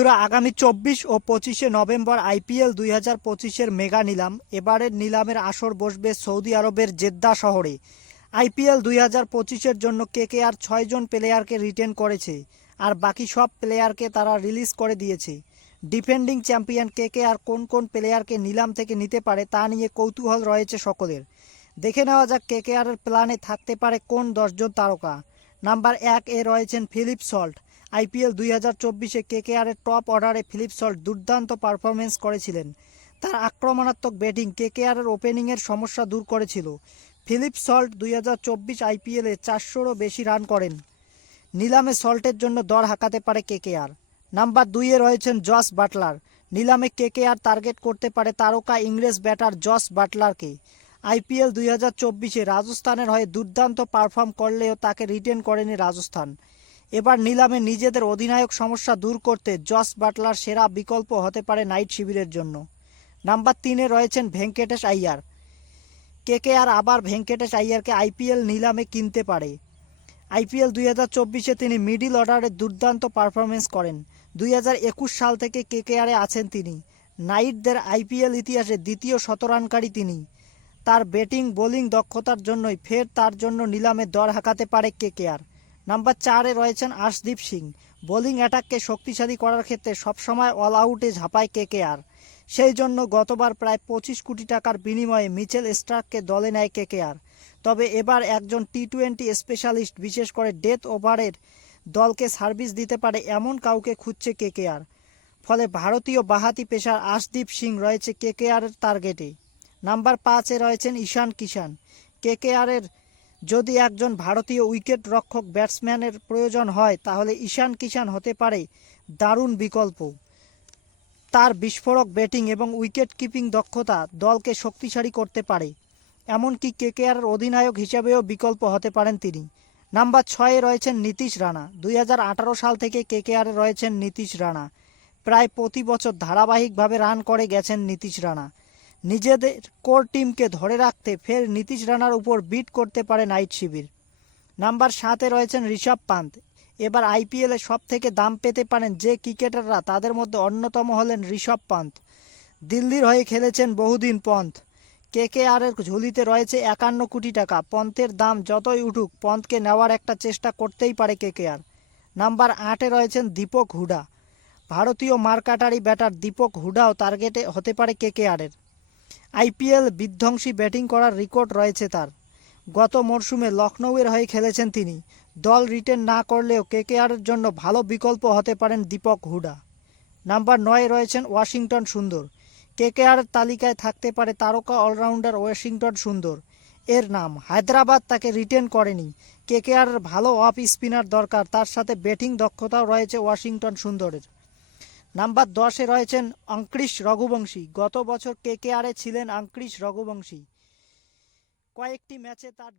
বন্ধুরা, আগামী 24 ও 25শে November IPL 2025-এর mega নিলাম। এবারের নিলামের আসর বসবে সৌদি আরবের জেদ্দা শহরে। আইপিএল 2025-এর জন্য কেকেআর 6 জন প্লেয়ারকে রিটেন করেছে, আর বাকি সব প্লেয়ারকে তারা রিলিজ করে দিয়েছে। ডিফেন্ডিং চ্যাম্পিয়ন কেকেআর কোন কোন প্লেয়ারকে নিলাম থেকে নিতে পারে তা নিয়ে কৌতূহল রয়েছে সকলের। দেখে নেওয়া যাক কেকেআরের প্ল্যানে থাকতে পারে কোন 10 জন তারকা। নাম্বার 1 এ রয়েছেন ফিলিপ সল্ট। আইপিএল 2024-এ কেকেআরের টপ অর্ডারে ফিলিপ সল্ট দুর্দান্ত পারফরমেন্স করেছিলেন। তার আক্রমণাত্মক ব্যাটিং কেকেআরের ওপেনিংয়ের সমস্যা দূর করেছিল। ফিলিপ সল্ট 2024 আইপিএলে 400-রও বেশি রান করেন। নিলামে সল্টের জন্য দর হাঁকাতে পারে কেকেআর। নাম্বার 2 এ রয়েছেন জস বাটলার। নিলামে কেকেআর টার্গেট করতে পারে তারকা ইংরেজ ব্যাটার জস বাটলারকে। আইপিএল 2024-এ রাজস্থানের হয়ে দুর্দান্ত পারফর্ম করলেও তাকে রিটেন করেনি রাজস্থান। এবার নিলামে নিজেদের অধিনায়ক সমস্যা দূর করতে জস বাটলার সেরা বিকল্প হতে পারে নাইট শিবিরের জন্য। নাম্বার 3 এ রয়েছেন ভেঙ্কটেশ আইয়ার। কেকেআর আবার ভেঙ্কটেশ আইয়ারকে আইপিএল নিলামে কিনতে পারে। আইপিএল 2024-এ তিনি মিডল অর্ডারে দুর্দান্ত পারফরমেন্স করেন। 2021 সাল থেকে কেকেআরে আছেন তিনি। নাইটদের আইপিএল ইতিহাসে দ্বিতীয় শতরানকারী তিনি। তার ব্যাটিং বোলিং দক্ষতার জন্যই ফের তার জন্য নিলামে দর হাঁকাতে পারে কেকেআর। নাম্বার 4 এ রয়েছেন আর্শদীপ সিং। বোলিং অ্যাটাককে শক্তিশালী করার ক্ষেত্রে সবসময় অল আউটে ঝাঁপায় কেকেআর। সেই জন্য গতবার প্রায় 25 কোটি টাকার বিনিময়ে মিচেল স্টার্ককে দলে নেয় কেকেআর। তবে এবার একজন টি-20 স্পেশালিস্ট, বিশেষ করে ডেথ ওভারের দলকে সার্ভিস দিতে পারে এমন কাউকে খুঁজছে কেকেআর। ফলে ভারতীয় বাঁহাতি পেসার আর্শদীপ সিং রয়েছে কেকেআরের টার্গেটে। নাম্বার 5 এ রয়েছেন ঈশান কিষান। কেকেআরের যদি একজন ভারতীয় উইকেট রক্ষক ব্যাটসম্যানের প্রয়োজন হয় তাহলে ঈশান কিষান হতে পারে দারুণ বিকল্প। তার বিস্ফোরক ব্যাটিং এবং উইকেট কিপিং দক্ষতা দলকে শক্তিশালী করতে পারে। এমনকি কেকেআরের অধিনায়ক হিসেবেও বিকল্প হতে পারেন তিনি। নাম্বার 6 এ রয়েছেন নীতিশ রানা। 2018 সাল থেকে কেকেআরে রয়েছেন নীতিশ রানা। প্রায় প্রতি বছর ধারাবাহিকভাবে রান করে গেছেন নীতিশ রানা। নিজেদের কোর টিমকে ধরে রাখতে ফের নীতিশ রানার উপর বিট করতে পারে নাইট শিবির। নাম্বার 7 এ রয়েছেন ঋষভ পান্ত। এবার আইপিএলে সব থেকে দাম পেতে পারেন যে ক্রিকেটাররা, তাদের মধ্যে অন্যতম হলেন ঋষভ পান্ত। দিল্লির হয়ে খেলেছেন বহুদিন পন্ত। কেকেআরের ঝুলিতে রয়েছে 51 কোটি টাকা। পন্তের দাম যতই উঠুক পন্তকে নেওয়ার একটা চেষ্টা করতেই পারে কেকেআর। নাম্বার 8 এ রয়েছেন দীপক হুডা। ভারতীয় মারকাটারি ব্যাটার দীপক হুডাও টার্গেটে হতে পারে কেকেআরের। আইপিএল বিধ্বংসী ব্যাটিং করার রেকর্ড রয়েছে তার। গত মরশুমে লখনৌয়ের হয়ে খেলেছেন তিনি। দল রিটেন না করলেও কেকেআরের জন্য ভালো বিকল্প হতে পারেন দীপক হুডা। নাম্বার 9 এ রয়েছেন ওয়াশিংটন সুন্দর। কেকেআরের তালিকায় থাকতে পারে তারকা অলরাউন্ডার ওয়াশিংটন সুন্দর। এর নাম, হায়দ্রাবাদ তাকে রিটেন করেনি। কেকেআরের ভালো অফ স্পিনার দরকার, তার সাথে ব্যাটিং দক্ষতাও রয়েছে ওয়াশিংটন সুন্দরের। নাম্বার 10 এ রয়েছেন অঙ্কৃশ রঘুবংশী। গত বছর কেকেআরে ছিলেন অঙ্কৃশ রঘুবংশী। কয়েকটি ম্যাচে তার